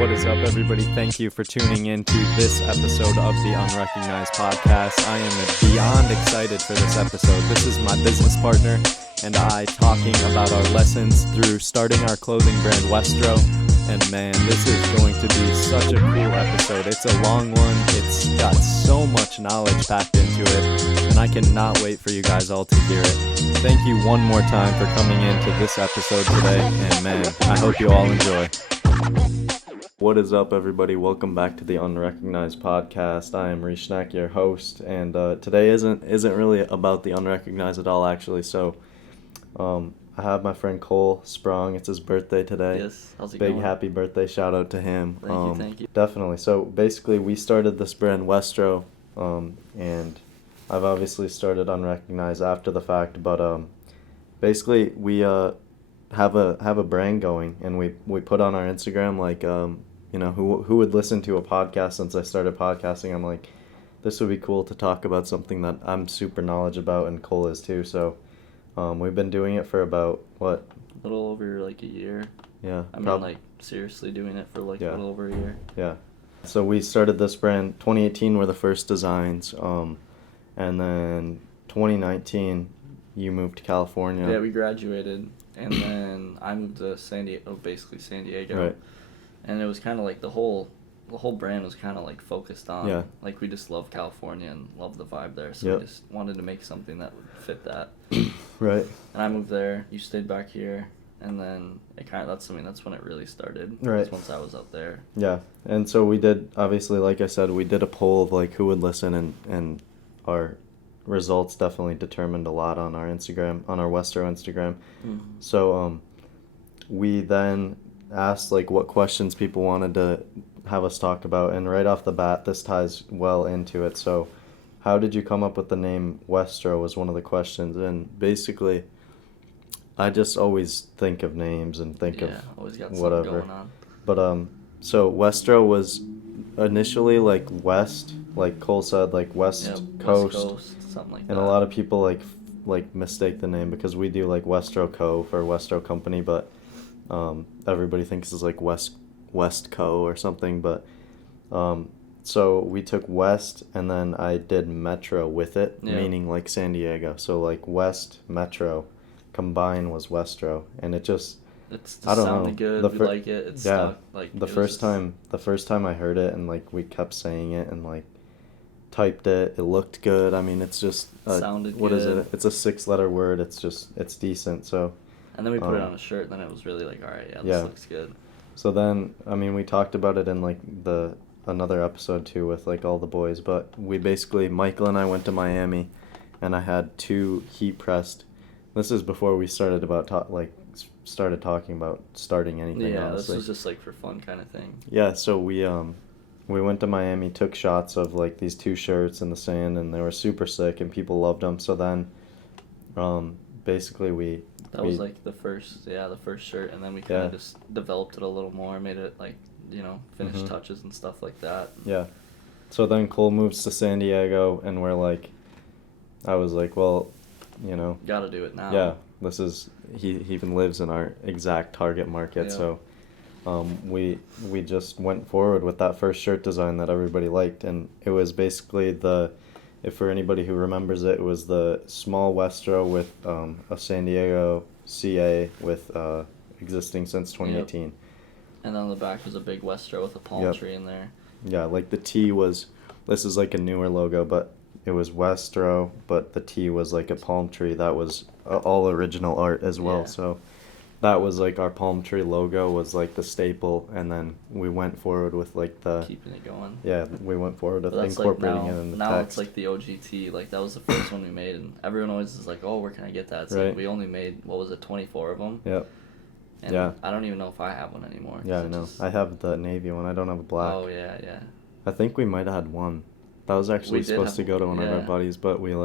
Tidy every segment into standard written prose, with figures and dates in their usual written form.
What is up, everybody? Thank you for tuning in to this episode of the Unrecognized podcast. I am beyond excited for this episode. This is my business partner and I talking about our lessons through starting our clothing brand Westro. And man, this is going to be such a cool episode. It's a long one. It's got so much knowledge packed into it, and I cannot wait for you guys all to hear it. Thank you one more time for coming into this episode today, and man, I hope you all enjoy. What is up, everybody? Welcome back to the Unrecognized podcast. I am Rishnak, your host, and today isn't really about the Unrecognized at all, actually. So, I have my friend Cole Sprung. It's his birthday today. Yes, how's it going? Big happy birthday! Shout out to him. Thank you. Definitely. So basically, we started this brand Westro, and I've obviously started Unrecognized after the fact, but basically we have a brand going, and we put on our Instagram like who would listen to a podcast. Since I started podcasting, I'm like, this would be cool to talk about something that I'm super knowledgeable about, and Cole is too. So we've been doing it for about what? A little over like a year. Yeah. I mean, like seriously doing it for like a little over a year. Yeah. So we started this brand. 2018 were the first designs, and then 2019 you moved to California. Yeah, we graduated, and then I moved to San Diego. Right. And it was kind of like the whole brand was kind of like focused on, like we just love California and love the vibe there, so we just wanted to make something that would fit that. Right. And I moved there, you stayed back here, and then that's when it really started. Right. Once I was out there. Yeah, and so we did, obviously, like I said, we did a poll of like who would listen, and our results definitely determined a lot on our Instagram, on our Westro Instagram. Mm-hmm. So we then asked like what questions people wanted to have us talk about, and right off the bat this ties well into it. So how did you come up with the name Westro was one of the questions, and basically I just always think of names and think of always got whatever going on. But so Westro was initially like west, like Cole said, like West Coast, West Coast, something like that. And a lot of people like mistake the name because we do like Westro Co. for Westro Company, but everybody thinks it's like West Co. or something. But so we took West, and then I did Metro with it, meaning like San Diego. So like West Metro combined was Westro, and it just I don't sounded know. Good. We like it. It's stuck. Like the first time I heard it, and like we kept saying it, and like typed it, it looked good. I mean, it's just sounded what good. Is it? It's a 6-letter word. It's decent. So. And then we put it on a shirt, and then it was really like, all right, this looks good. So then, I mean, we talked about it in like another episode too with like all the boys, but we basically, Michael and I went to Miami, and I had 2 heat pressed. This is before we started started talking about starting anything. Yeah, honestly. This was just like for fun kind of thing. Yeah, so we went to Miami, took shots of like these 2 shirts in the sand, and they were super sick, and people loved them. So then, basically we was like the first shirt, and then we kind of just developed it a little more, made it like finished touches and stuff like that. Yeah. So then Cole moves to San Diego, and I was like, well, gotta do it now. Yeah, he even lives in our exact target market. Yeah. So we just went forward with that first shirt design that everybody liked, and it was basically if for anybody who remembers it, it was the small Westro with a San Diego CA with existing since 2018. Yep. And then on the back was a big Westro with a palm tree in there. Yeah, like the T this is like a newer logo, but it was Westro, but the T was like a palm tree. That was all original art as well. Yeah. So that was like our palm tree logo was like the staple, and then we went forward with like keeping it going. Yeah, we went forward with incorporating it in the text. Now it's like the OGT, like that was the first one we made, and everyone always is like, oh, where can I get that? It's like we only made, 24 of them? Yep. And I don't even know if I have one anymore. Yeah, I know. I have the navy one. I don't have a black. Oh, yeah. I think we might have had one. That was actually supposed to go to one of our buddies, but we had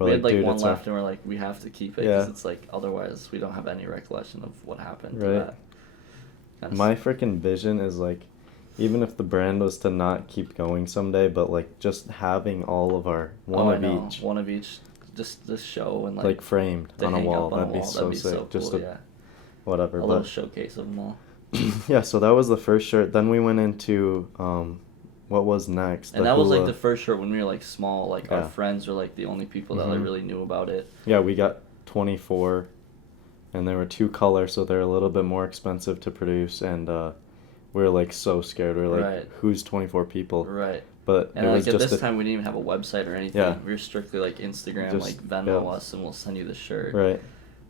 one left, and we're like, we have to keep it because it's like otherwise we don't have any recollection of what happened to that. My freaking vision is like, even if the brand was to not keep going someday, but like just having all of our one of each, just this show and like framed on a wall. That'd be so sick. So cool, whatever. A little showcase of them all. Yeah, so that was the first shirt. Then we went into what was next? And that was like the first shirt when we were like small. Like our friends were like the only people that like really knew about it. Yeah, we got 24, and there were 2 colors, so they're a little bit more expensive to produce. And we were like so scared. We were like, who's 24 people? Right. But and it like was at this time we didn't even have a website or anything. Yeah. We were strictly like Instagram, like Venmo us, and we'll send you the shirt. Right.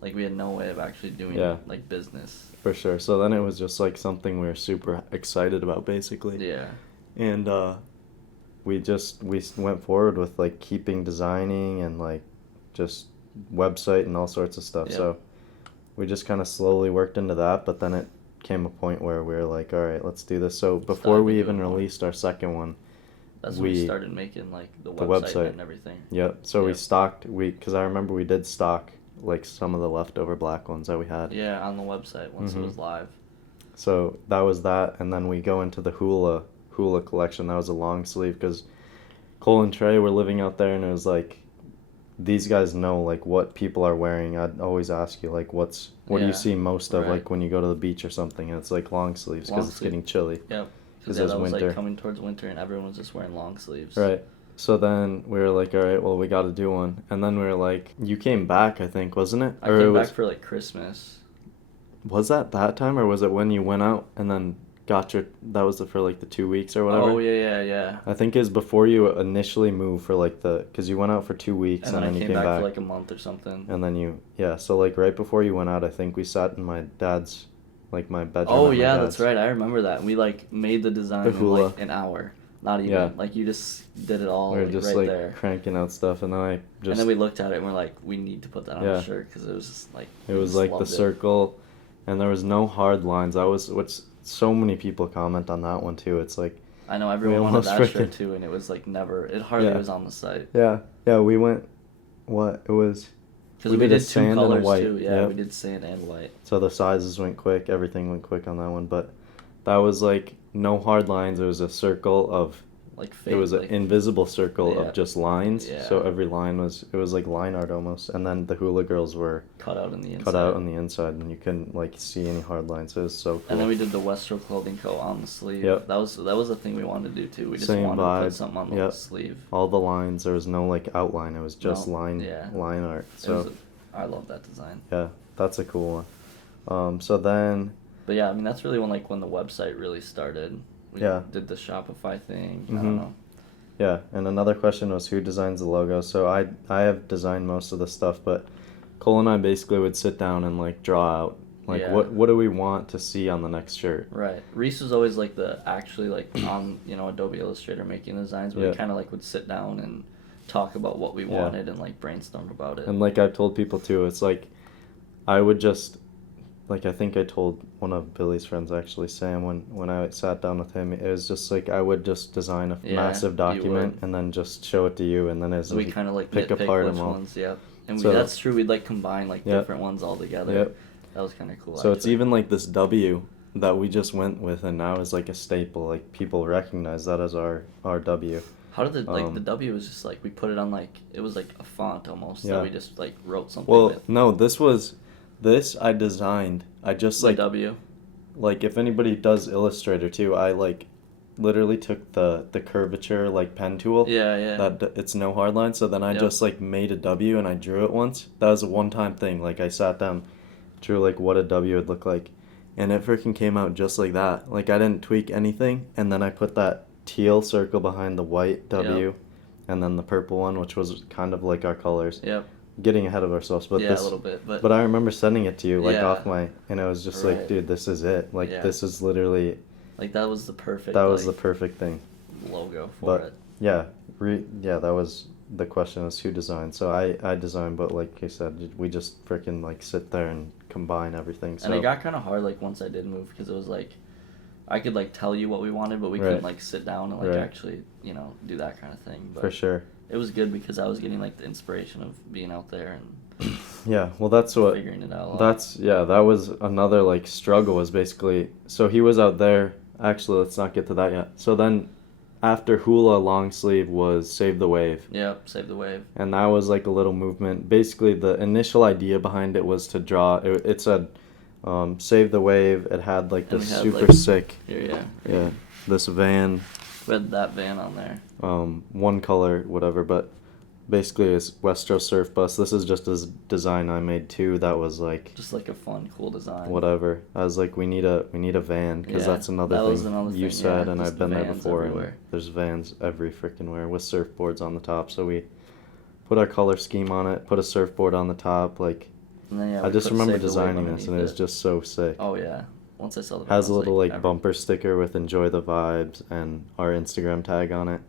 Like we had no way of actually doing like business. For sure. So then it was just like something we were super excited about, basically. Yeah. And we went forward with like keeping designing and like just website and all sorts of stuff. So we just kind of slowly worked into that, but then it came a point where we were like, all right, let's do this. So before we even released our second one, that's when we started making like the website and everything. Yep. So we stocked, because I remember we did stock like some of the leftover black ones that we had. Yeah, on the website once it was live. So that was that, and then we go into the hula collection. That was a long sleeve because Cole and Trey were living out there, and it was like, these guys know like what people are wearing. I'd always ask you like, what do you see most of like when you go to the beach or something, and it's like long sleeves because it's getting chilly. Yep. Because it was winter. Like coming towards winter, and everyone was just wearing long sleeves. Right. So then we were like, all right, well, we got to do one. And then we were like, you came back, I think, wasn't it? I came back for like Christmas. Was that time, or was it when you went out and then that was for like the 2 weeks or whatever? Oh, yeah. I think it was before you initially moved for like because you went out for 2 weeks and then you came back for like a month or something. And then so like right before you went out, I think we sat in my dad's, like my bedroom. Oh, yeah, that's right. I remember that. We like made the design in like an hour. Not even. Yeah. Like you just did it all. We were just right there. Cranking out stuff, and then And then we looked at it and we're like, we need to put that on a shirt because it was just like. It was like the circle, and there was no hard lines. So many people comment on that one too. It's like. I know everyone wanted that shirt too, and it was like never. It hardly was on the site. Yeah, we went. What it was. Because we did 2 colors too. Yeah, we did sand and white. So the sizes went quick. Everything went quick on that one, but that was like. No hard lines. It was a circle of, like fake, it was an invisible circle of just lines. Yeah. So every line was like line art almost. And then the hula girls were cut out on the inside, and you couldn't like see any hard lines. It was so cool. And then we did the Westro Clothing Co. on the sleeve. Yep. That was the thing we wanted to do too. We just wanted to put something on the sleeve. All the lines. There was no like outline. It was just line art. So I love that design. Yeah, that's a cool one. So then. But yeah, I mean that's really when the website really started. We did the Shopify thing. I don't know. Yeah, and another question was who designs the logo. So I have designed most of the stuff, but Cole and I basically would sit down and like draw out like what do we want to see on the next shirt. Right. Reese was always like on Adobe Illustrator making the designs, but we kind of like would sit down and talk about what we wanted and like brainstorm about it. And like I've told people too, it's like I would just. Like, I think I told one of Billy's friends, actually, Sam, when I sat down with him, it was just like I would just design a massive document and then just show it to you, and then we kind of like pick apart which ones, and that's true. We'd like combine like different ones all together. Yep. That was kind of cool. So actually. It's even like this W that we just went with, and now is like a staple. Like people recognize that as our W. How did the W was just like we put it on like it was like a font almost that we just like wrote something. Well, no, This I designed. I just the W. Like if anybody does Illustrator too, I like literally took the curvature like pen tool. Yeah. That it's no hard line. So then I just like made a W and I drew it once. That was a one-time thing. Like I sat down, drew like what a W would look like, and it freaking came out just like that. Like I didn't tweak anything, and then I put that teal circle behind the white W, and then the purple one, which was kind of like our colors. Yep. Getting ahead of ourselves, but a little bit, but I remember sending it to you like off and I was just like, dude, this is it. Like this is literally like that was the perfect the perfect thing logo for it. That was the question is who designed. So I designed, but like I said, we just freaking like sit there and combine everything. So and it got kind of hard like once I did move because it was like I could like tell you what we wanted, but we couldn't like sit down and like actually do that kind of thing. But for sure. It was good because I was getting like the inspiration of being out there and yeah, well that's what figuring it out. That was another like struggle was basically so he was out there. Actually, let's not get to that yet. So then after hula long sleeve was Save the Wave. Yep, Save the Wave. And that was like a little movement. Basically the initial idea behind it was to draw it said Save the Wave. It had like this super like, sick. Here, yeah. This van. We had that van on there. One color, whatever, but basically it's Westro Surf Bus. This is just a design I made too. That was like just like a fun, cool design. Whatever. I was like, we need a van because that's another thing you said, and I've been there before. Everywhere. And there's vans every freaking where with surfboards on the top. So we put our color scheme on it, put a surfboard on the top, like. And then, I just remember designing this, and it was just so sick. Oh yeah. Once I saw the has a little like bumper sticker with "Enjoy the Vibes" and our Instagram tag on it.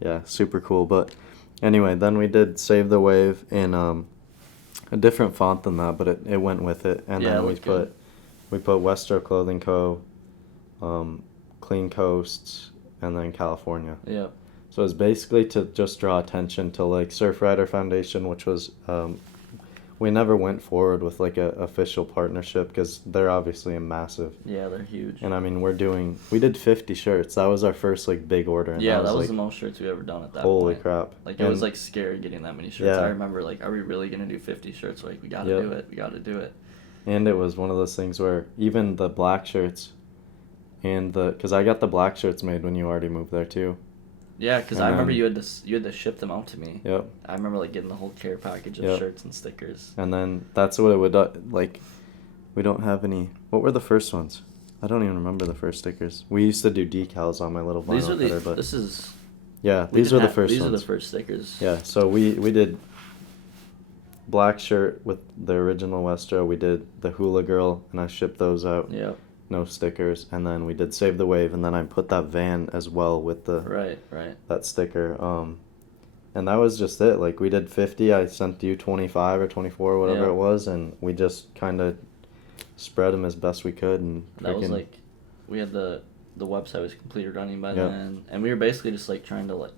Yeah, super cool. But anyway, then we did Save the Wave in a different font than that, but it went with it. And then we put Westro Clothing Co., Clean Coasts, and then California. Yeah. So it's basically to just draw attention to like Surfrider Foundation, which was we never went forward with like a official partnership because they're obviously a massive. Yeah, they're huge. And I mean, we did 50 shirts. That was our first like big order. And that was like, the most shirts we ever done at that holy point. Crap. Like it was like scary getting that many shirts. I remember like, are we really going to do 50 shirts? Like we got to do it. We got to do it. And it was one of those things where even the black shirts because I got the black shirts made when you already moved there too. Yeah, because I remember you had to ship them out to me. Yep. I remember like getting the whole care package of shirts and stickers. And then that's what it would like. We don't have any. What were the first ones? I don't even remember the first stickers. We used to do decals on my little vinyl cutter, but this is. Yeah, these were the first ones. These are the first stickers. Yeah, so we did black shirt with the original Westro. We did the Hula Girl, and I shipped those out. Yeah. No stickers, and then we did Save the Wave, and then I put that van as well with the right that sticker, and that was just it. Like we did 50, I sent you 25 or 24, whatever it was, and we just kind of spread them as best we could. And that was like, we had the website was completely running by then, and we were basically just like trying to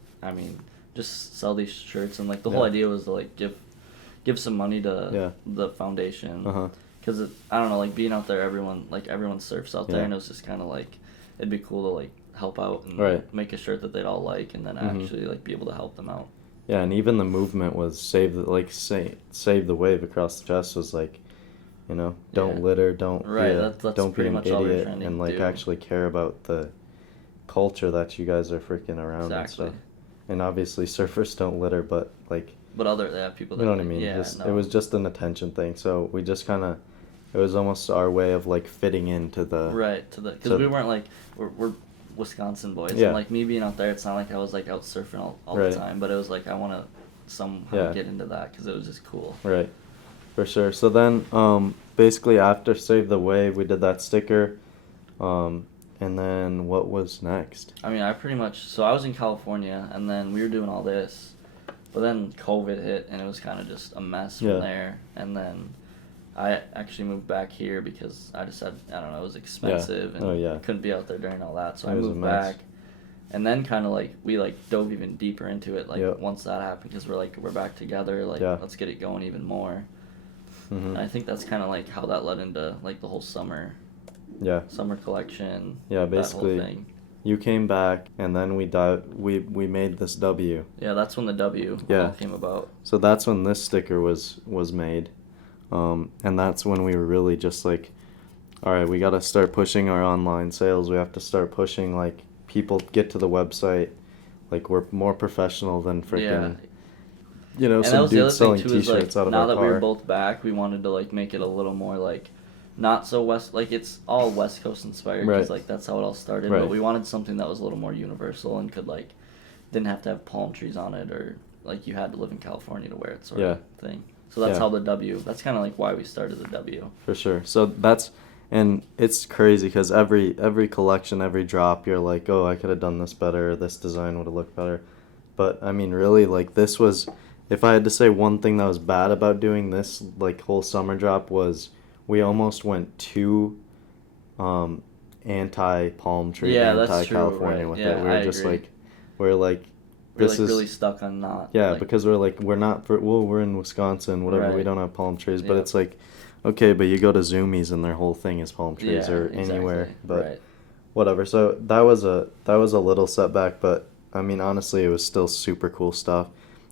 just sell these shirts, and like the whole idea was to like give some money to the foundation. Because I don't know, like being out there, everyone surfs out there, and it was just kind of like it'd be cool to like help out and make a shirt that they'd all like, and then actually like be able to help them out. Yeah, and even the movement was save the wave across the chest was like, don't litter, don't that's don't be an idiot, and like actually care about the culture that you guys are freaking around and stuff. And obviously surfers don't litter, but like. But people. You know what I mean? Yeah, It was just an attention thing, so we just kind of. It was almost our way of like fitting into the because we weren't like we're Wisconsin boys, and like me being out there, it's not like I was like out surfing all the time, but it was like I want to somehow get into that because it was just cool. Right, for sure. So then, basically after Save the Wave, we did that sticker, and then what was next? I mean, I was in California, and then we were doing all this, but then COVID hit, and it was kind of just a mess from there, and then. I actually moved back here because I just had, I don't know, it was expensive and I couldn't be out there during all that. So I moved back. And then kind of like, we like dove even deeper into it once that happened because we're back together. Let's get it going even more. Mm-hmm. And I think that's kind of like how that led into like the whole summer collection. Yeah, basically. That whole thing. You came back and then we made this W. Yeah, that's when the W came about. So that's when this sticker was made. And that's when we were really just like, all right, we got to start pushing our online sales. We have to start pushing, like, people get to the website. Like, we're more professional than freaking, some dude selling T-shirts out of our car. Now that we were both back, we wanted to, like, make it a little more, like, not so it's all West Coast inspired because, like, that's how it all started. But we wanted something that was a little more universal and could, like, didn't have to have palm trees on it or, like, you had to live in California to wear it sort of thing. So that's how the W, that's kind of like why we started the W. For sure. So and it's crazy because every collection, every drop, you're like, oh, I could have done this better, this design would have looked better. But, I mean, really, like, this was, if I had to say one thing that was bad about doing this, like, whole summer drop was we almost went too anti-palm tree, anti-California with it. We were just agree. Like, we're like, We're like really stuck on not. Yeah, because we're not we're in Wisconsin, whatever. We don't have palm trees, but it's like, okay, but you go to Zoomies and their whole thing is palm trees anywhere, but whatever. So that was a little setback, but I mean honestly, it was still super cool stuff,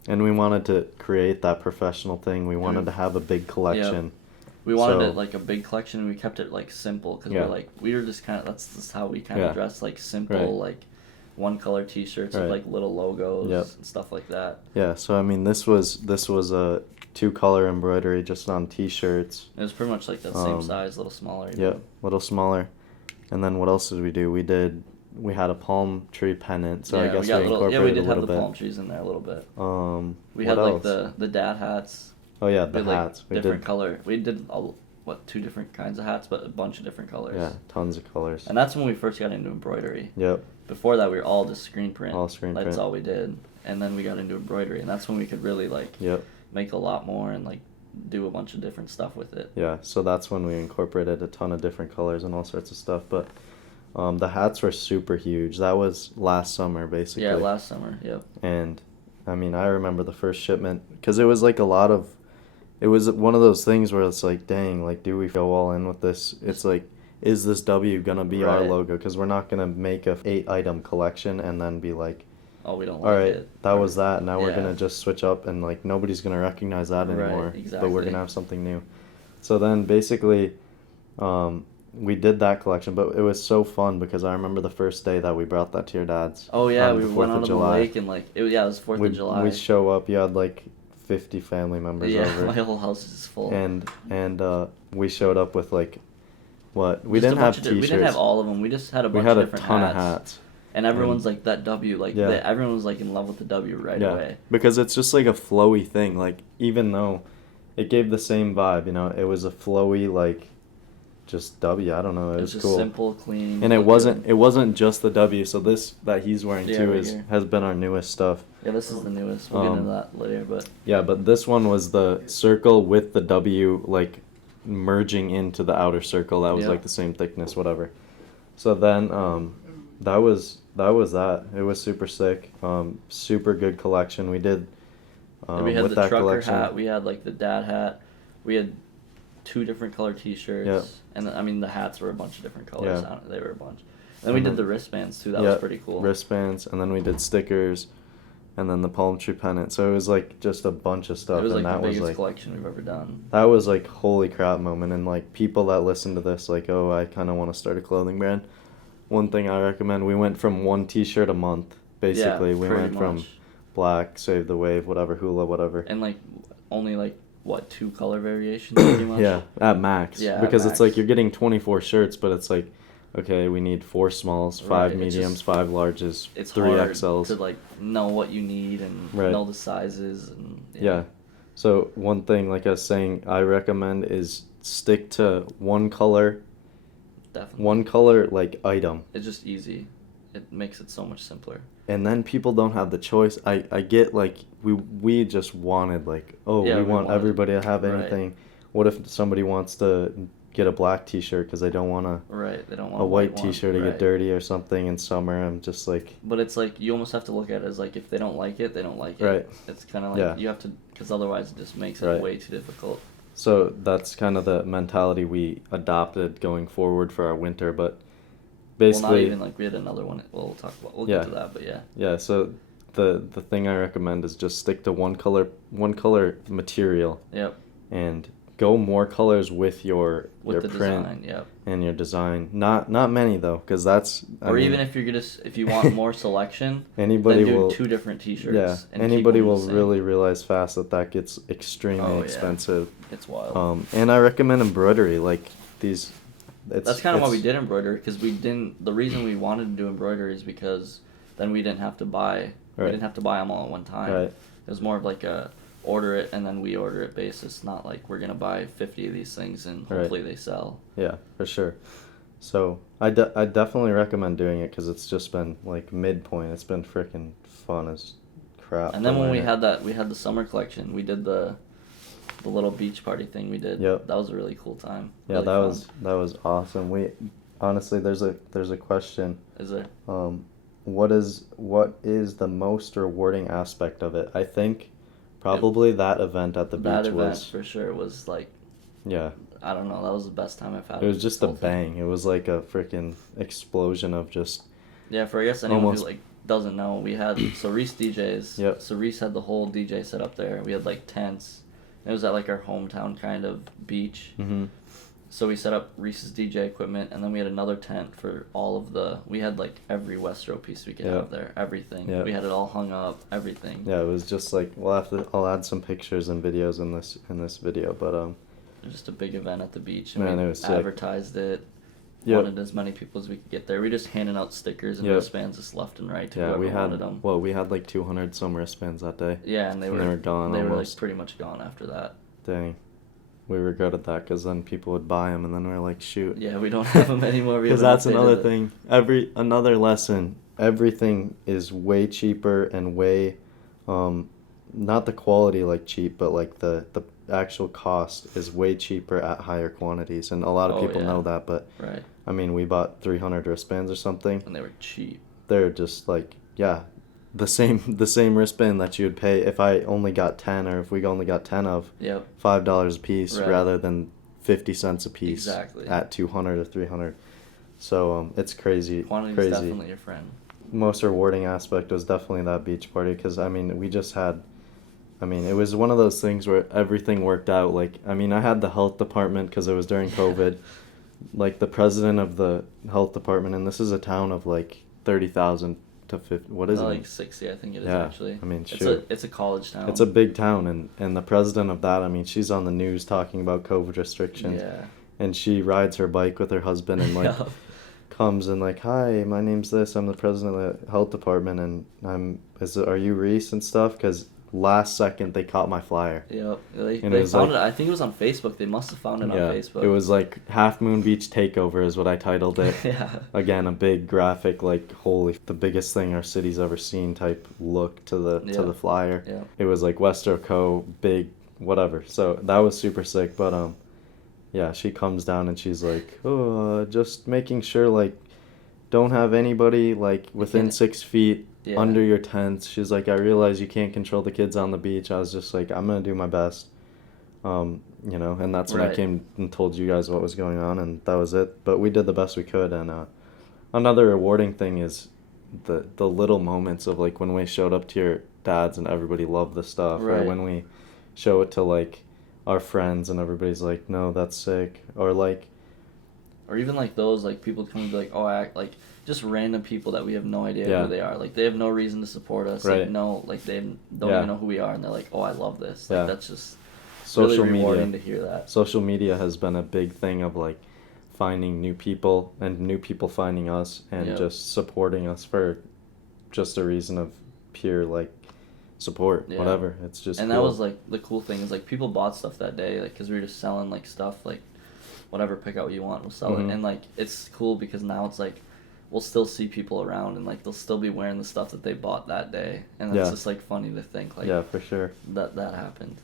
and we wanted to create that professional thing. We wanted to have a big collection, We wanted it like a big collection, and we kept it like simple because we were just kind of that's just how we kind of dressed, like simple, like one color T-shirts with like little logos and stuff like that. Yeah, so I mean this was a 2-color embroidery just on T-shirts. It was pretty much like the same size, a little smaller. Yep, a little smaller. And then what else did we do? We had a palm tree pennant, so I guess we incorporated we did a have little the bit. palm trees in there a little bit. We what had else? like the dad hats. Oh yeah, the hats. We different color. We did 2 different kinds of hats, but a bunch of different colors. Yeah, tons of colors. And that's when we first got into embroidery. Yep. Before that, we were all just screen print. All screen print. That's all we did. And then we got into embroidery, and that's when we could really make a lot more and like do a bunch of different stuff with it. Yeah, so that's when we incorporated a ton of different colors and all sorts of stuff. But the hats were super huge. That was last summer, basically. Yeah, last summer. Yep. And I mean, I remember the first shipment because it was like it was one of those things where it's like, dang, like, do we go all in with this? It's like, is this W gonna be our logo? Because we're not gonna make a 8-item collection and then be like, oh, we don't all like right, it. that was that. Now we're gonna just switch up and like nobody's gonna recognize that anymore. Right, exactly. But we're gonna have something new. So then basically, we did that collection, but it was so fun because I remember the first day that we brought that to your dad's. Oh yeah, we went out on the lake and like it was 4th of July. We show up. You had like 50 family members over. Yeah, my whole house is full. And we showed up with like, what? We didn't have T-shirts. We didn't have all of them. We just had a bunch of different hats. We had a ton of hats. And everyone's like that W, like everyone was like in love with the W right away. Because it's just like a flowy thing. Like even though it gave the same vibe, it was a flowy like just W. I don't know. It was just cool. Simple, clean. And it wasn't just the W. So this that he's wearing too has been our newest stuff. Yeah, this is the newest. We'll get into that later, but yeah, but this one was the circle with the W like merging into the outer circle. That was like the same thickness, whatever. So then that was that. It was super sick. Super good collection. We did we had with the that trucker collection. hat, we had like the dad hat. We had 2 different color T-shirts. Yep. And I mean the hats were a bunch of different colors. Yeah. They were a bunch. And then we did the wristbands too. That was pretty cool. Wristbands, and then we did stickers, and then the palm tree pennant. So it was like just a bunch of stuff. It was like and the that biggest was collection we've ever done. That was like holy crap moment, and like people that listen to this like, oh, I kind of want to start a clothing brand. One thing I recommend, we went from 1 T-shirt a month, basically. Yeah, we went much. From black, Save the Wave, whatever, hula, whatever. And like only like what 2 color variations pretty much. Yeah, at max. Yeah, because at it's max. like you're getting 24 shirts, but it's like, okay, we need 4 smalls, 5 mediums, 5 larges, 3 XLs. To like know what you need and know the sizes and yeah. So one thing, like I was saying, I recommend is stick to 1 color. Definitely. 1 color like item. It's just easy. It makes it so much simpler. And then people don't have the choice. I get like we just wanted like, we want everybody to have anything. Right. What if somebody wants to get a black T-shirt because they don't want they don't want a white T-shirt to get dirty or something in summer? I'm just like. But it's like you almost have to look at it as like if they don't like it, they don't like it. Right. It's kind of like you have to, because otherwise it just makes it way too difficult. So that's kind of the mentality we adopted going forward for our winter, but basically. Well, not even like we had another one. We'll talk about. We'll get to that, but yeah. Yeah. So the thing I recommend is just stick to 1 color material. Yep. And go more colors with your print design, and your design. Not many though, because that's. Even if if you want more selection, anybody then do will 2 different T-shirts. Yeah, and anybody will really realize fast that gets extremely expensive. It's wild. And I recommend embroidery like these. That's kind of why we did embroidery, because we didn't. The reason we wanted to do embroidery is because then we didn't have to buy. We didn't have to buy them all at one time. Right. It was more of like a order it and then we order it basis, not like we're gonna buy 50 of these things and hopefully they sell. Yeah, for sure. So I definitely recommend doing it because it's just been like midpoint. It's been freaking fun as crap. And then when we had the summer collection, we did the little beach party thing we did. Yep. That was a really cool time. Yeah, really that was awesome. We honestly there's a question. Is there? What is the most rewarding aspect of it? I think probably that event at the beach was. That event for sure was like. Yeah. I don't know. That was the best time I've had. It was just a bang. It was like a freaking explosion of just. Yeah, for I guess anyone who like doesn't know, we had Reese DJs. Yep. So Reese had the whole DJ set up there. We had like tents, It was at like our hometown kind of beach. Mm-hmm. So we set up Reese's DJ equipment, and then we had another tent for all of we had like every westro piece we could have there, everything. We had it all hung up, everything. Yeah, it was just like, I'll add some pictures and videos in this video, but It was just a big event at the beach, and man, we it was advertised it. Wanted as many people as we could get there. We just handing out stickers and wristbands just left and right to whoever wanted them. Well, we had like 200 some wristbands that day. Yeah, and they were gone. They almost. were like pretty much gone after that. Dang. We regretted that because then people would buy them, and then we're like, shoot. Yeah, we don't have them anymore. Because that's another thing. Another lesson. Everything is way cheaper and way, not the quality like cheap, but like the actual cost is way cheaper at higher quantities, and a lot of people know that. But right. I mean, we bought 300 wristbands or something, and they were cheap. They're just like the same wristband that you would pay if I only got 10, or if we only got 10 of $5 a piece, rather than 50 cents a piece at 200 or 300. So it's crazy. Quantity is definitely your friend. Most rewarding aspect was definitely that beach party, because I mean it was one of those things where everything worked out. Like, I mean, I had the health department because it was during COVID. Like, the president of the health department, and this is a town of like 30,000 to 50. What is it? Like 60, I think it is actually. I mean, it's a college town. It's a big town, and the president of that, I mean, she's on the news talking about COVID restrictions. Yeah. And she rides her bike with her husband and like comes and like, hi, my name's this. I'm the president of the health department, and are you Reese and stuff? Because last second they caught my flyer. Yep. They found it. I think it was on Facebook. They must have found it on Facebook. It was like Half Moon Beach Takeover is what I titled it. Yeah. Again, a big graphic, like, holy, the biggest thing our city's ever seen type look to the flyer. Yeah. It was like Westro Co. big whatever. So that was super sick. But yeah, she comes down and she's like, just making sure, like, don't have anybody like within 6 feet under your tents. She's like, I realize you can't control the kids on the beach. I was just like, I'm gonna do my best, and that's when I came and told you guys what was going on, and that was it. But we did the best we could. And another rewarding thing is the little moments of like when we showed up to your dad's and everybody loved the stuff, or when we show it to like our friends and everybody's like, no, that's sick, or even like those like people come and be like, oh, like just random people that we have no idea who they are. Like, they have no reason to support us. Like, no, like they don't even know who we are, and they're like, oh, I love this. Like, that's just really rewarding to hear that. Social media has been a big thing of like finding new people and new people finding us and just supporting us for just a reason of pure like support, whatever. It's just and cool. That was like the cool thing is like people bought stuff that day, like, because we were just selling like stuff, like whatever, pick out what you want, we'll sell it. And like it's cool because now it's like we'll still see people around, and like they'll still be wearing the stuff that they bought that day, and it's just like funny to think like for sure that happened.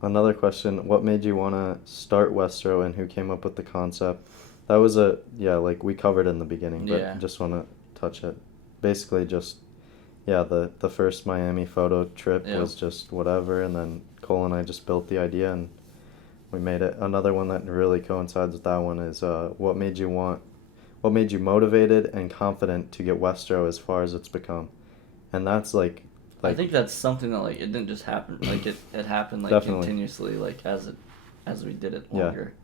Another question: what made you want to start Westro, and who came up with the concept? That was like we covered in the beginning, but just want to touch it. Basically, just the first Miami photo trip was just whatever, and then Cole and I just built the idea and we made it. Another one that really coincides with that one is what made you motivated and confident to get Westro as far as it's become. And that's like I think that's something that like it didn't just happen, like it happened like continuously, like as we did it longer.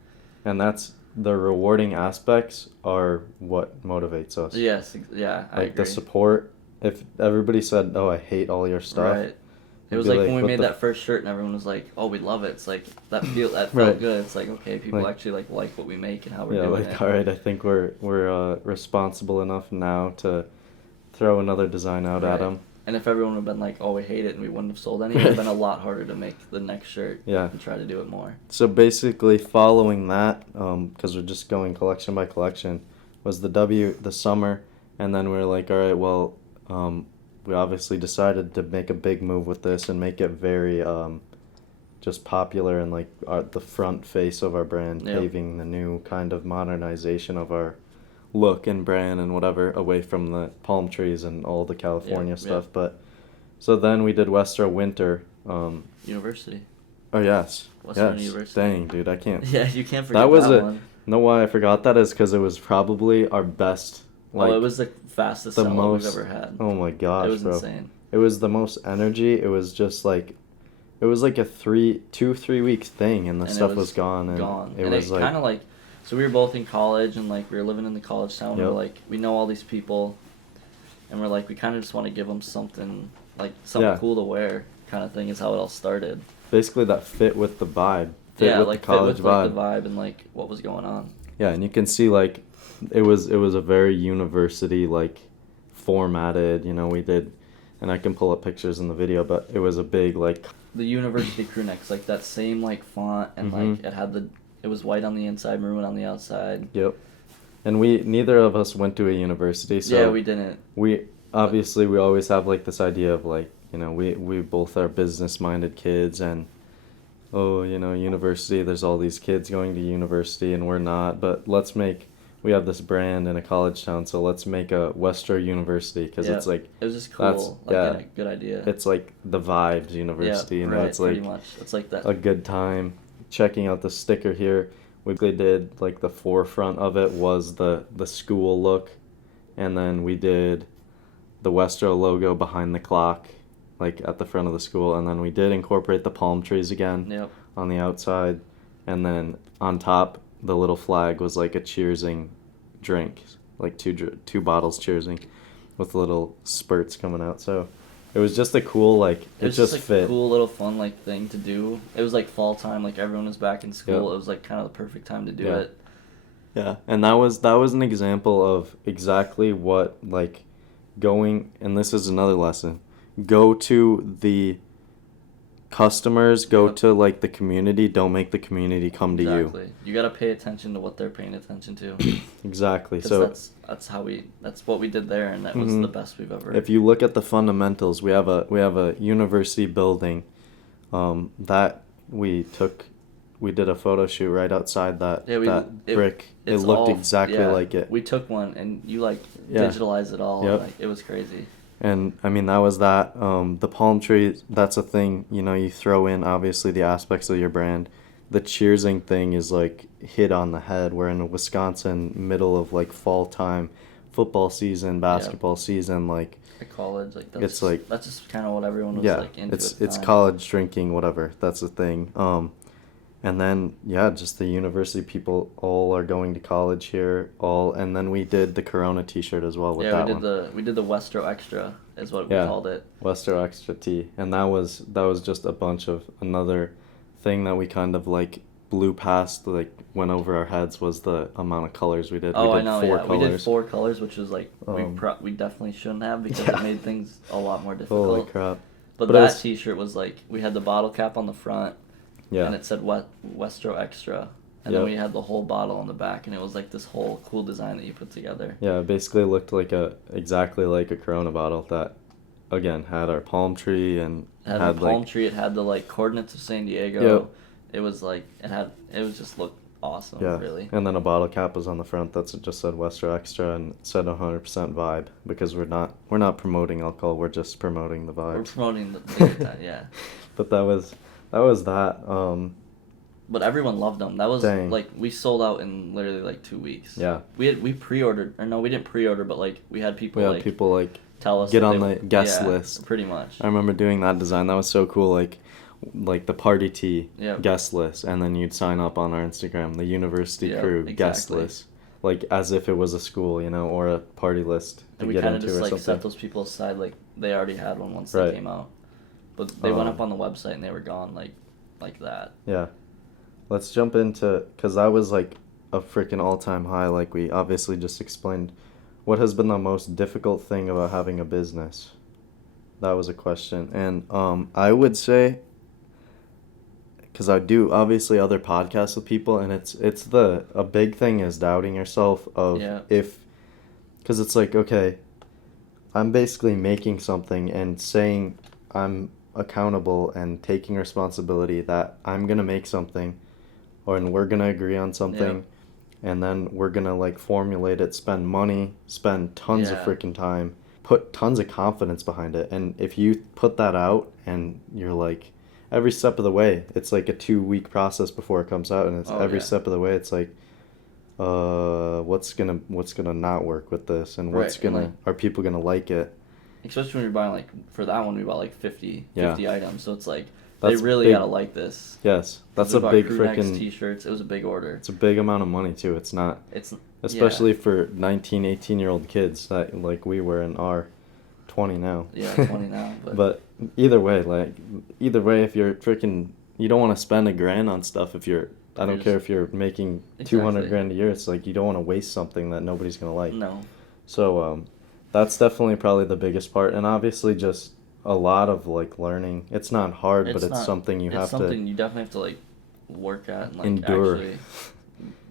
And that's the rewarding aspects are what motivates us. Yes, I agree. The support. If everybody said, "Oh, I hate all your stuff," it was like when we made that first shirt and everyone was like, "Oh, we love it." It's like that felt good. It's like, okay, people actually like what we make and how we're doing it. All right, I think we're responsible enough now to throw another design out at them. And if everyone would have been like, "Oh, we hate it," and we wouldn't have sold any, it would have been a lot harder to make the next shirt. And try to do it more. So basically, following that, because we're just going collection by collection, was the summer, and then we were like, all right, well, we obviously decided to make a big move with this and make it very just popular and like the front face of our brand, paving the new kind of modernization of our look and brand and whatever, away from the palm trees and all the California stuff. But so then we did Westro Winter. University. Oh yes. Western University. Dang, dude, I can't. Yeah, you can't forget that one. Know why I forgot that is because it was probably our best. Like, it was the fastest sell we've ever had. Oh my gosh, it was bro. Insane. It was the most energy. It was just like, it it was like a 3 week thing, and the stuff was gone. And gone. It and was it kind of like, so we were both in college, and like we were living in the college town. Yep. We're like, we know all these people, and we're like, we kind of just want to give them something cool to wear, kind of thing. Is how it all started. Basically, that fit with the vibe. Fit with the college vibe. Like, the vibe and like what was going on. Yeah, and you can see like, it was a very university like formatted. We did, and I can pull up pictures in the video, but it was a big like. The university crew neck, like that same like font, and like it was white on the inside, maroon on the outside. Yep. And neither of us went to a university, so yeah, we didn't. We always have like this idea of like, we both are business minded kids, and university, there's all these kids going to university and we're not, but we have this brand in a college town, so let's make a Westro University, because it's like, it was just cool, a good idea. It's like the vibes university, right, it's like pretty much. It's like that. A good time. Checking out the sticker here, we did like the forefront of it was the school look, and then we did the Westro logo behind the clock, like at the front of the school, and then we did incorporate the palm trees again on the outside, and then on top the little flag was like a cheersing drink, like two bottles cheersing with little spurts coming out. So it was just a cool, like, it just like fit. A cool little fun like thing to do. It was like fall time, like everyone was back in school. Yep. It was like kind of the perfect time to do it. Yeah, and that was an example of exactly what, like, and this is another lesson, go to the customers, go to like the community, don't make the community come to you. Exactly. You got to pay attention to what they're paying attention to. Exactly. So that's what we did there, and that was the best we've ever. If you look at the fundamentals, we have a university building that we did a photo shoot right outside that brick. It looked exactly like it. We took one, and you digitalized it all. Yep. Like, it was crazy. And I mean, that was that. The palm tree, that's a thing, you throw in obviously the aspects of your brand. The cheersing thing is like hit on the head. We're in Wisconsin, middle of like fall time, football season, basketball season, like at college, like that's just kind of what everyone was like into. It's college drinking, whatever. That's the thing. And then just the university people all are going to college here. And then we did the Corona T-shirt as well with that one. We did the Westro Extra is what we called it. Westro Extra T, and that was just a bunch of another thing that we kind of like blew past, like went over our heads, was the amount of colors we did. Oh, we did I know. four colors. We did 4 colors, which was like we definitely shouldn't have, because it made things a lot more difficult. Holy crap! But that T-shirt was like, we had the bottle cap on the front. Yeah. And it said Westro Extra. And then we had the whole bottle on the back, and it was like this whole cool design that you put together. Yeah, it basically looked like exactly like a Corona bottle that, again, had our palm tree and had the palm tree. It had the like coordinates of San Diego. Yep. It was like it just looked awesome. Yeah. Really. And then a bottle cap was on the front that just said Westro Extra, and it said 100% vibe, because we're not promoting alcohol. We're just promoting the vibe. We're promoting the yeah. But that was that. But everyone loved them. That was Dang. We sold out in literally like 2 weeks. Yeah. We pre-ordered, or no, we didn't pre-order, but like we had people tell us, get on the guest list. Pretty much. I remember doing that design. That was so cool. Like the party tee guest list, and then you'd sign up on our Instagram, the university crew guest list, like as if it was a school, or a party list to get into or something. And we kind of just set those people aside, like they already had one once they came out. But they went up on the website and they were gone like that. Yeah. Let's jump into, because that was like a freaking all-time high, like we obviously just explained. What has been the most difficult thing about having a business? That was a question. And I would say, because I do obviously other podcasts with people, and a big thing is doubting yourself because it's like, okay, I'm basically making something and saying I'm accountable and taking responsibility that I'm going to make something, and we're going to agree on something, and then we're going to like formulate it, spend money, spend tons of freaking time, put tons of confidence behind it. And if you put that out and you're like, every step of the way, it's like a 2-week process before it comes out, and it's every step of the way, it's like, what's gonna not work with this, and are people gonna like it? Especially when you're buying, like, for that one, we bought like 50 items, so it's like, They really gotta like this. Yes, that's a big freaking T-shirts. It was a big order. It's a big amount of money too. It's not. Especially for 19, 18-year-old kids that like we were and are 20 now. Yeah, 20 now. But either way, if you're freaking, you don't want to spend $1,000 on stuff if you're. I don't care if you're making $200,000 a year. It's like you don't want to waste something that nobody's gonna like. No. So that's definitely probably the biggest part, and obviously just a lot of like learning. It's not hard, but it's something you have to. It's something you definitely have to like work at and like endure. Actually,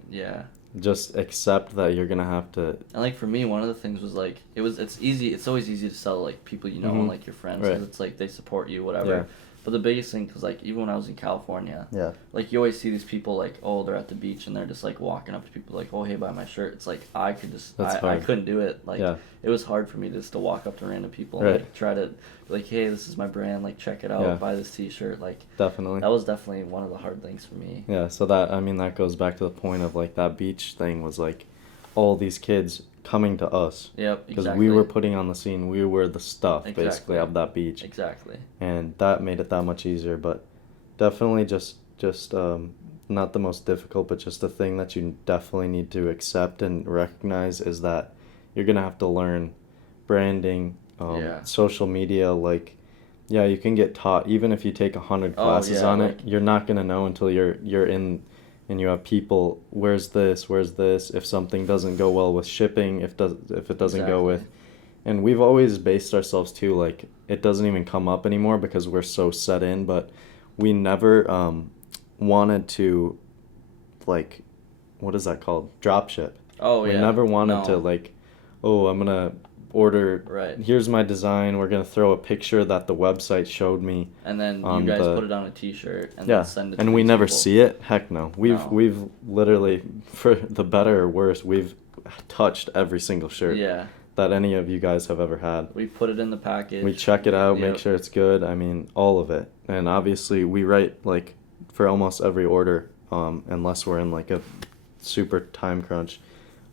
yeah. Just accept that you're gonna have to. And like for me, one of the things was like it's easy. It's always easy to sell like people you know and like your friends. Right. 'Cause it's like they support you, whatever. Yeah. But the biggest thing, because like even when I was in California, Yeah. like you always see these people like, oh, they're at the beach and they're just like walking up to people like, oh, hey, buy my shirt. It's like I could just I couldn't do it. Like it was hard for me just to walk up to random people and like try to be like, hey, this is my brand, like check it out, buy this T-shirt. Like definitely that was definitely one of the hard things for me. Yeah. So that goes back to the point of like that beach thing was like all these kids coming to us. Yep, because we were putting on the scene. We were the stuff basically of that beach. Exactly. And that made it that much easier. But definitely just not the most difficult, but just the thing that you definitely need to accept and recognize is that you're gonna have to learn branding, social media. Like, yeah, you can get taught even if you take 100 classes on it. You're not gonna know until you're in. And you have people, where's this, if something doesn't go well with shipping, if it doesn't go with, and we've always based ourselves too, like, it doesn't even come up anymore because we're so set in, but we never wanted to, like, what is that called? Drop ship. Oh, we never wanted to, like, oh, I'm going to order, here's my design, we're going to throw a picture that the website showed me. And then you guys put it on a T-shirt and then send it to and we never people. see it? Heck no. We've literally, for the better or worse, we've touched every single shirt that any of you guys have ever had. We put it in the package. We check it out, make sure it's good. I mean, all of it. And obviously we write, like, for almost every order, unless we're in, like, a super time crunch.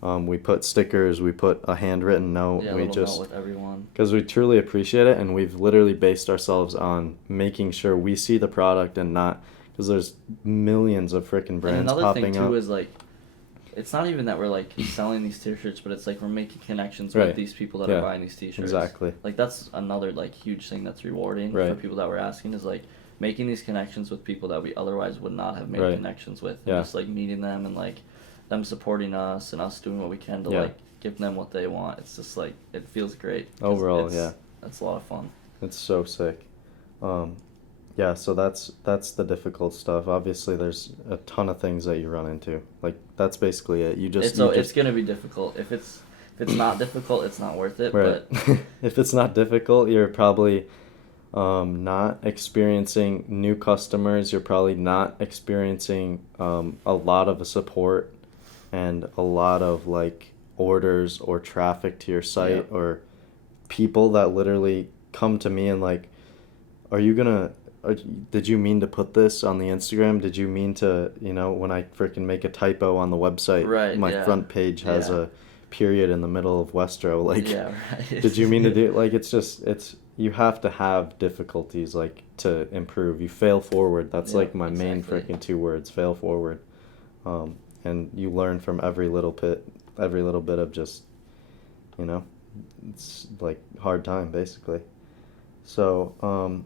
We put stickers, we put a handwritten note. Yeah, we just note with everyone. Because we truly appreciate it, and we've literally based ourselves on making sure we see the product and not, because there's millions of freaking brands popping up. And another thing too is like, it's not even that we're like selling these T-shirts, but it's like we're making connections with these people that are buying these T-shirts. Exactly. Like that's another like huge thing that's rewarding for people that we're asking is like making these connections with people that we otherwise would not have made connections with. And just like meeting them and like them supporting us and us doing what we can to like give them what they want. It's just like it feels great. Overall, that's a lot of fun. It's so sick. Yeah, so that's the difficult stuff. Obviously, there's a ton of things that you run into. Like that's basically it. It's gonna be difficult. If it's not difficult, it's not worth it. Right. But if it's not difficult, you're probably not experiencing new customers. You're probably not experiencing a lot of support and a lot of like orders or traffic to your site or people that literally come to me and like, did you mean to put this on the Instagram? Did you mean to, when I freaking make a typo on the website, my front page has a period in the middle of Westro. Like, did you mean to do, like, you have to have difficulties, like, to improve. You fail forward. That's like my main freaking 2 words, fail forward. And you learn from every little bit of just, it's like hard time basically. So,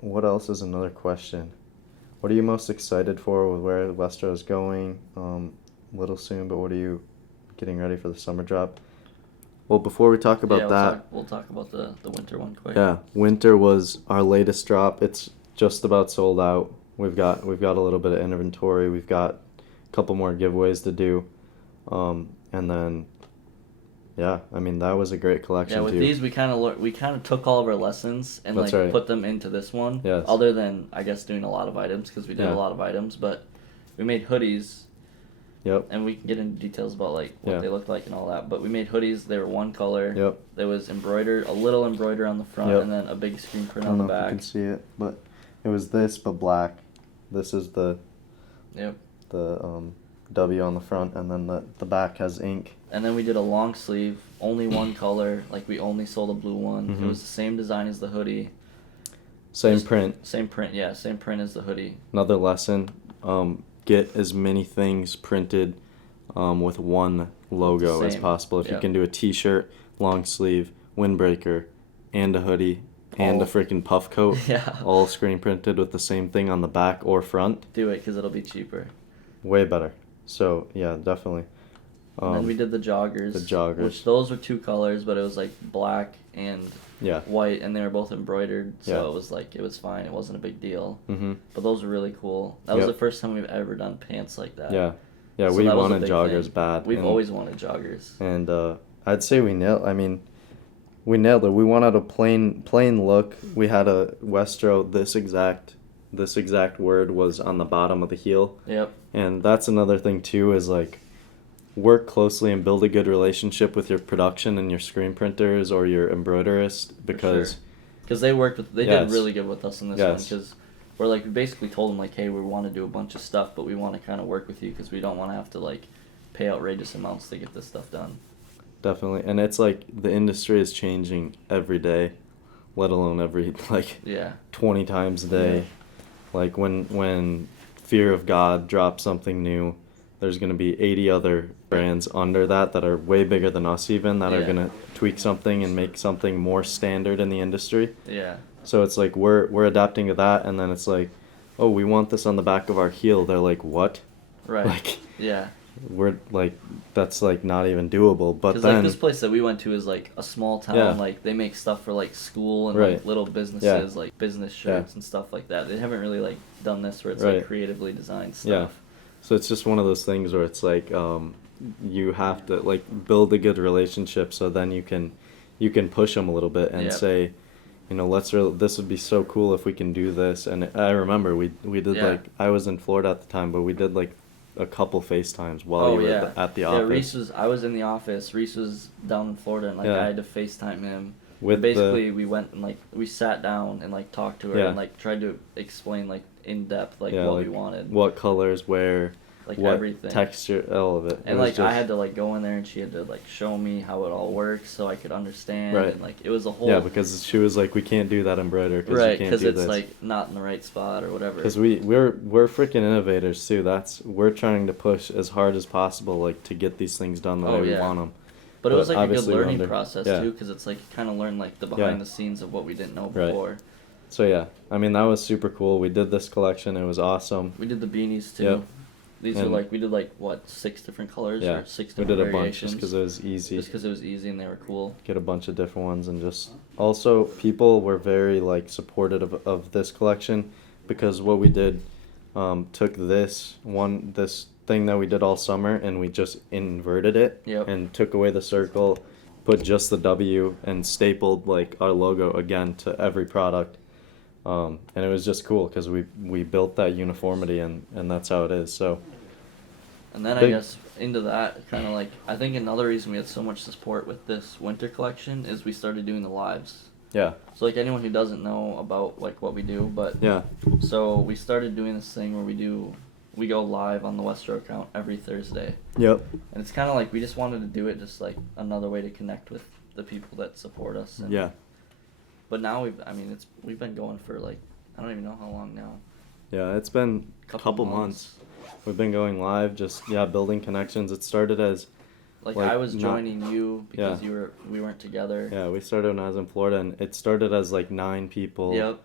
what else is another question? What are you most excited for with where Westro is going? Little soon, but what are you getting ready for the summer drop? Well, before we talk about we'll talk about the winter one quick. Yeah, winter was our latest drop. It's just about sold out. We've got a little bit of inventory. We've got a couple more giveaways to do, and then. Yeah, I mean that was a great collection. Yeah, with these we kind of took all of our lessons and put them into this one. Yes. Other than I guess doing a lot of items because we did a lot of items, but we made hoodies. Yep. And we can get into details about like what they looked like and all that. But we made hoodies. They were one color. Yep. There was a little embroidery on the front, and then a big screen print on the back. I don't know if you can see it, but it was this but black. This is the. Yep. The W on the front, and then the back has ink. And then we did a long sleeve, only one color. Like we only sold a blue one. Mm-hmm. It was the same design as the hoodie. Same print. Same print, yeah. Same print as the hoodie. Another lesson, get as many things printed with one logo as possible. If you can do a t-shirt, long sleeve, windbreaker, and a hoodie, and a freaking puff coat, all screen printed with the same thing on the back or front. Do it, because it'll be cheaper. Way better. So, yeah, definitely. And then we did the joggers. Which those were 2 colors, but it was like black and white, and they were both embroidered, so it was fine. It wasn't a big deal. Mm-hmm. But those were really cool. That was the first time we've ever done pants like that. Yeah, so we wanted joggers bad. We've always wanted joggers. And I'd say we nailed it. We wanted a plain look. We had a westro. This exact word was on the bottom of the heel. Yep. And that's another thing too, is like, work closely and build a good relationship with your production and your screen printers or your embroiderist, because they did really good with us in this one, because we basically told them like, hey, we want to do a bunch of stuff, but we want to kind of work with you because we don't want to have to like pay outrageous amounts to get this stuff done. Definitely. And it's like the industry is changing every day, let alone every 20 times a day. Like when Fear of God drops something new, there's going to be 80 other brands under that are way bigger than us even, that are going to tweak something and make something more standard in the industry. Yeah. So it's like we're adapting to that, and then it's like, oh, we want this on the back of our heel. They're like, what? Right. Like, yeah. We're like, that's like not even doable. But then, like, this place that we went to is like a small town. Like, they make stuff for like school and like little businesses, like business shirts and stuff like that. They haven't really like done this where it's like creatively designed stuff. Yeah. So it's just one of those things where it's like, you have to like build a good relationship, so then you can push them a little bit and say, you know, this would be so cool if we can do this. And I remember we did like, I was in Florida at the time, but we did like a couple FaceTimes while you were at the office. I was in the office. Reese was down in Florida, and like I had to FaceTime him. With basically, we went and like we sat down and like talked to her and like tried to explain like in depth what we wanted, what colors, where, like what everything, texture, all of it. And like I had to like go in there, and she had to like show me how it all works so I could understand. And like it was a whole because she was like, we can't do that embroider because it's like not in the right spot or whatever. Because we're freaking innovators too. We're trying to push as hard as possible, like, to get these things done the way we want them. But it was like a good learning process too, because it's like you kind of learn like the behind the scenes of what we didn't know before. Right. So yeah, I mean, that was super cool. We did this collection. It was awesome. We did the beanies too. Yep. These are like, we did like, what, 6 different colors or 6 different variations? We did a bunch just because it was easy. Just because it was easy and they were cool. Get a bunch of different ones, and just also people were very like supportive of this collection, because what we did, took this thing that we did all summer and we just inverted it and took away the circle, put just the W, and stapled like our logo again to every product. And it was just cool because we built that uniformity, and that's how it is. So. And then I guess into that, kind of like, I think another reason we had so much support with this winter collection is we started doing the lives. Yeah. So like anyone who doesn't know about like what we do, but so we started doing this thing where we go live on the Westro account every Thursday. Yep. And it's kind of like we just wanted to do it just like another way to connect with the people that support us. And, but now we've been going for like, I don't even know how long now. Yeah, it's been a couple months. We've been going live, just building connections. It started as like I was joining you because we weren't together. Yeah, we started when I was in Florida, and it started as like 9 people. Yep.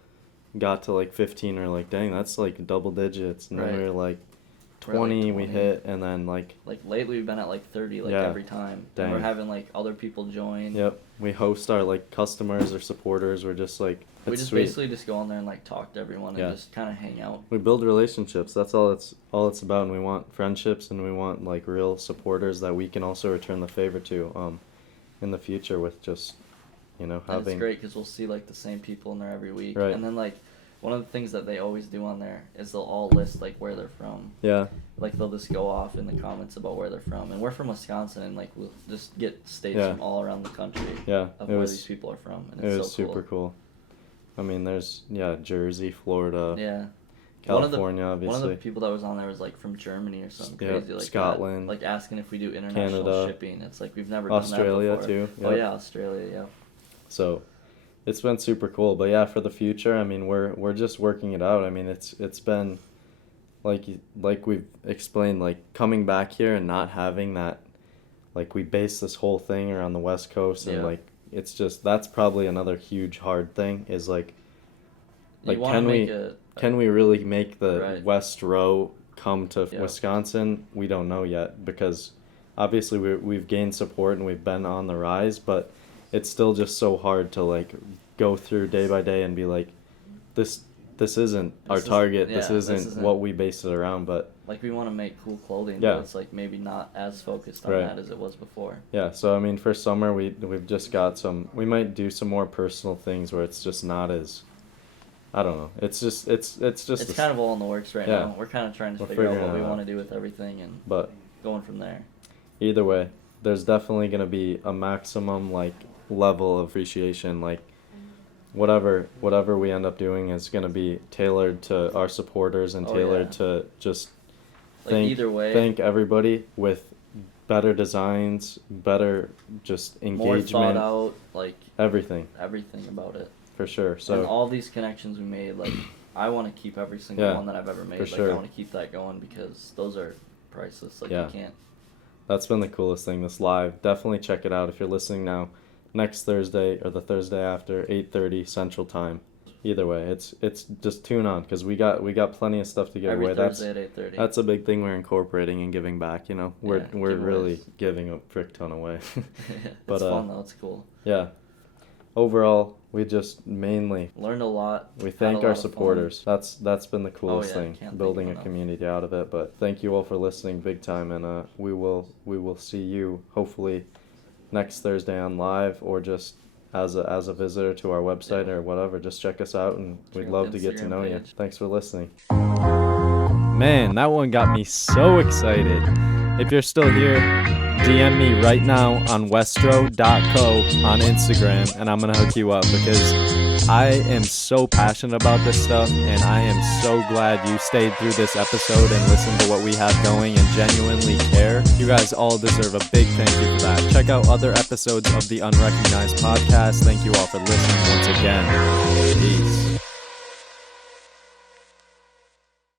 Got to like 15, or like, dang, that's like double digits, and then we were like 20, we hit, and then like lately we've been at like 30 every time. Dang. And we're having like other people join. Yep. We host our like customers or supporters. We're just like, we just basically just go on there and like talk to everyone and just kind of hang out. We build relationships. That's all it's about, and we want friendships, and we want like real supporters that we can also return the favor to in the future with just, you know, having. And it's great because we'll see like the same people in there every week. Right. And then like one of the things that they always do on there is they'll all list like where they're from. Yeah. Like they'll just go off in the comments about where they're from, and we're from Wisconsin, and like we'll just get states from all around the country. Yeah. Of where these people are from, and it was super cool. I mean, there's Jersey, Florida. Yeah. California, obviously. One of the people that was on there was like from Germany or something crazy like Scotland. that. Like asking if we do international Canada, shipping. It's like we've never Australia done that before. too. Yep. Oh yeah, Australia, yeah. So, it's been super cool. But yeah, for the future, I mean, we're just working it out. I mean, it's been like we've explained, like coming back here and not having that, like we base this whole thing around the West Coast, and like it's just, that's probably another huge hard thing is like can we really make the westro come to Wisconsin? We don't know yet, because obviously we've gained support and we've been on the rise, but it's still just so hard to like go through day by day and be like, this isn't our target. This isn't what we base it around. But like, we want to make cool clothing, but it's like maybe not as focused on that as it was before. Yeah, so I mean, for summer we've just got we might do some more personal things where it's just not as, I don't know. It's kind of all in the works right now. We're kind of trying to figure out what we want to do with everything, and going from there. Either way, there's definitely going to be a maximum like level of appreciation. Like whatever we end up doing is going to be tailored to our supporters and tailored to just thank everybody with better designs, better just engagement, more thought out, like everything about it. For sure. So and all these connections we made, like I want to keep every single one that I've ever made. I want to keep that going, because those are priceless. Like you can't. That's been the coolest thing, this live. Definitely check it out if you're listening now. Next Thursday or the Thursday after, 8:30 Central Time. Either way, it's just tune on, because we got plenty of stuff to give away. Thursday at 8:30. That's a big thing we're incorporating and giving back. You know, we're really giving a frick ton away. But it's fun though. It's cool. Yeah. Overall, we just mainly learned a lot. We thank our supporters. That's been the coolest thing, building a community out of it. But thank you all for listening, big time, and we will see you hopefully next Thursday on live, or just as a visitor to our website or whatever. Just check us out, and we'd love to get to know you. Thanks for listening. Man, that one got me so excited. If you're still here, DM me right now on westro.co on Instagram, and I'm going to hook you up, because I am so passionate about this stuff, and I am so glad you stayed through this episode and listened to what we have going and genuinely care. You guys all deserve a big thank you for that. Check out other episodes of the Unrecognized podcast. Thank you all for listening once again. Peace.